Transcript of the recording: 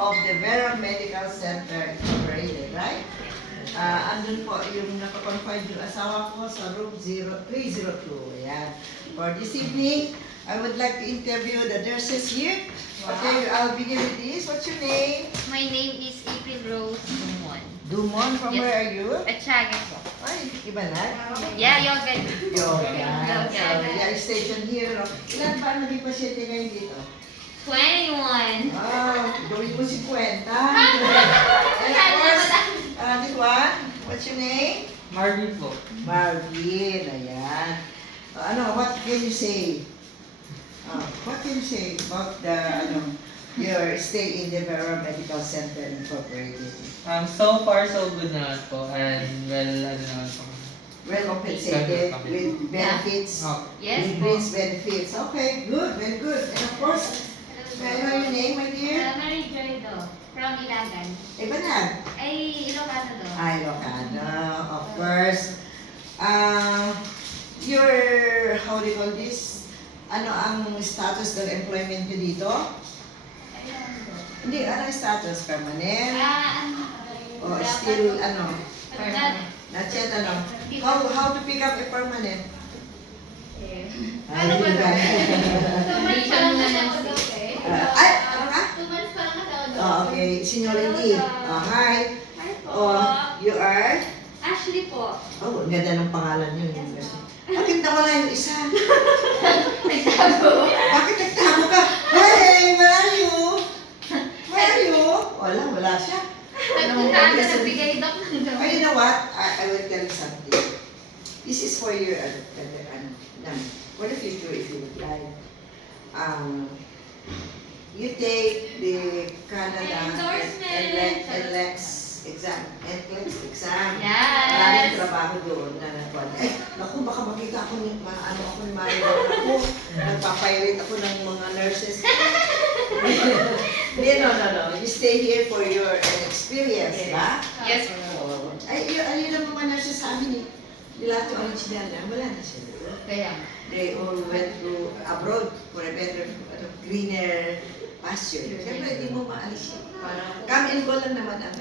of the Vera Medical Center Incorporated, right? Andun po yung nakakonfide yung asawa ko sa room 0302. Ayan. For this evening, I would like to interview the nurses here. Wow. Okay, I'll begin with this. What's your name? My name is April Rose Dumon. Dumon, from Yes. where are you? Atsaga po. Ay, iba na? Yeah, yoga. Yoga. So, Yoga. yeah, station here. No? Ilan ba naging pasyente ngayon dito? 21. Gawin mo 50. And of course, this one, what's your name? Marvin po. Marvin, ayan. What can you say? What can you say about your stay in the Vera Medical Center Incorporated? So far, so good naman po. And well, naman po. Well compensated with benefits. Oh. Yes With po. these benefits. Okay, good, very good. And of course, may I know your name, my dear? Marie Joy do. From Ilagan. Banag. Ay, Ilocano do. Ay, Ilocano, of course. Your, how do you call this? Ano ang status ng employment nyo dito? Ayun do. Hindi, ano ang status? Permanent? O dapat- still, Permanent. not yet, how to pick up a permanent? Ano ba Ay, to? Mission na lang Ay, Ay, ano ka? 2 months pa lang kasi ako doon. Oh, okay, seniority. Hi. Hi po. You are? Ashley po. Oh, ang ganda ng pangalan niyo. Bakit nawala yung isa? Nagtago. Bakit nagtago ka? Hey, where are you? Where are you? Wala siya. Nagpuntahan ka ng bigay doc ng Oh, you know what? I will tell you something. This is for your, for the future if you would like. You take the Canada Endorsement. NCLEX exam. NCLEX exam. Yes. Maraming trabaho doon na nakuha. Naku, baka makita ako ni, ako ni Mario. Ako, nagpapirate ako ng mga nurses. No. You stay here for your experience, ba? Yes. Oo. Ayun ang mga nurses sa amin eh. Nila to original na, wala na sila. Kaya. They all went to abroad for a better, greener pasture. Siyempre, hindi mo maalis yun. Come and go lang naman ang